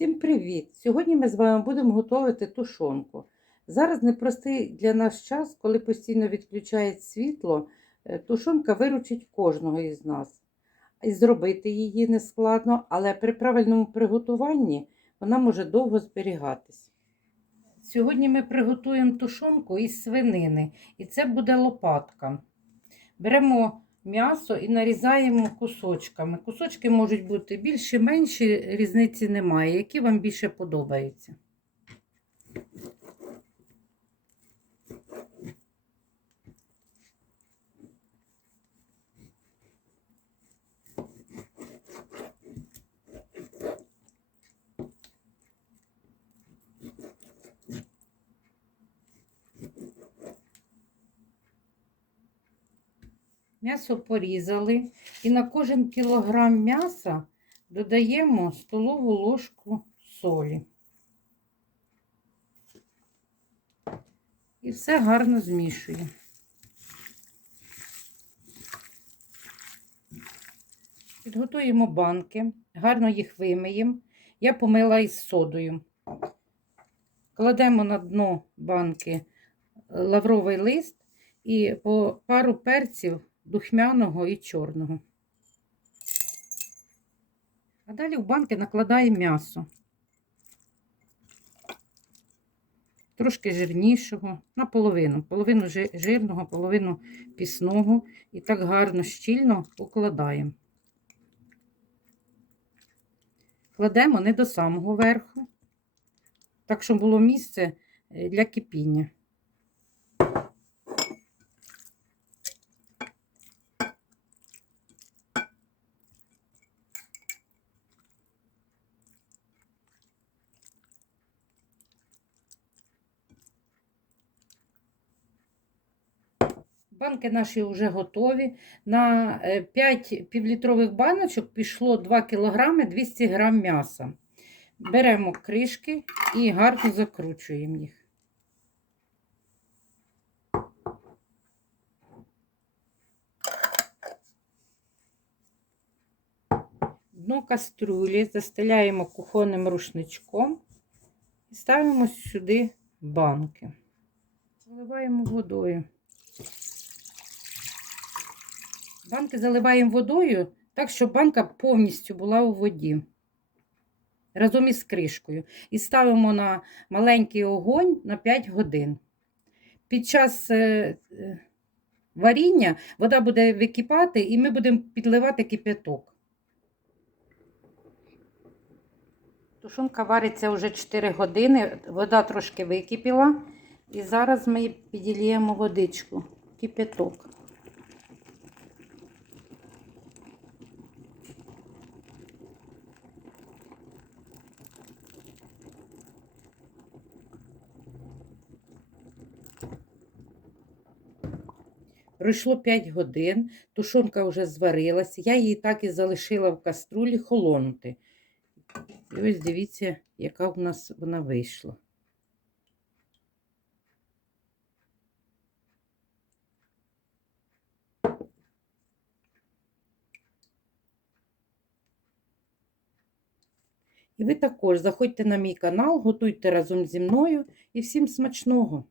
Всім привіт! Сьогодні ми з вами будемо готувати тушонку. Зараз непростий для нас час, коли постійно відключають світло, е, тушонка виручить кожного із нас. І зробити її не складно, але при правильному приготуванні вона може довго зберігатись. Сьогодні ми приготуємо тушонку із свинини, і це буде лопатка. Беремо м'ясо і нарізаємо кусочками. Кусочки можуть бути більші, менші, різниці немає, які вам більше подобаються. М'ясо порізали і на кожен кілограм м'яса додаємо столову ложку солі. І все гарно змішуємо. Підготуємо банки, гарно їх вимиємо. Я помила із содою. Кладемо на дно банки лавровий лист і по пару перців духмяного і чорного. А далі в банки накладаємо м'ясо. Трошки жирнішого, наполовину, половину жирного, половину пісного. І так гарно щільно укладаємо. Кладемо не до самого верху, так, щоб було місце е, для кипіння. Банки наші вже готові. На 5 півлітрових баночок пішло 2 кг 200 г м'яса. Беремо кришки і гарно закручуємо їх. Дно каструлі застеляємо кухонним рушничком і ставимо сюди банки. Заливаємо водою. Банки заливаємо водою так, щоб банка повністю була у воді. Разом із кришкою. І ставимо на маленький огонь на 5 годин. Під час е, е, варіння вода буде википати, і ми будемо підливати кип'яток. Тушонка вариться вже 4 години, вода трошки википіла. І зараз ми піділіємо водичку, кип'яток. Пройшло 5 годин, тушонка вже зварилася, я її так і залишила в каструлі холонути. І ось дивіться, яка в нас вона вийшла. І ви також заходьте на мій канал, готуйте разом зі мною і всім смачного!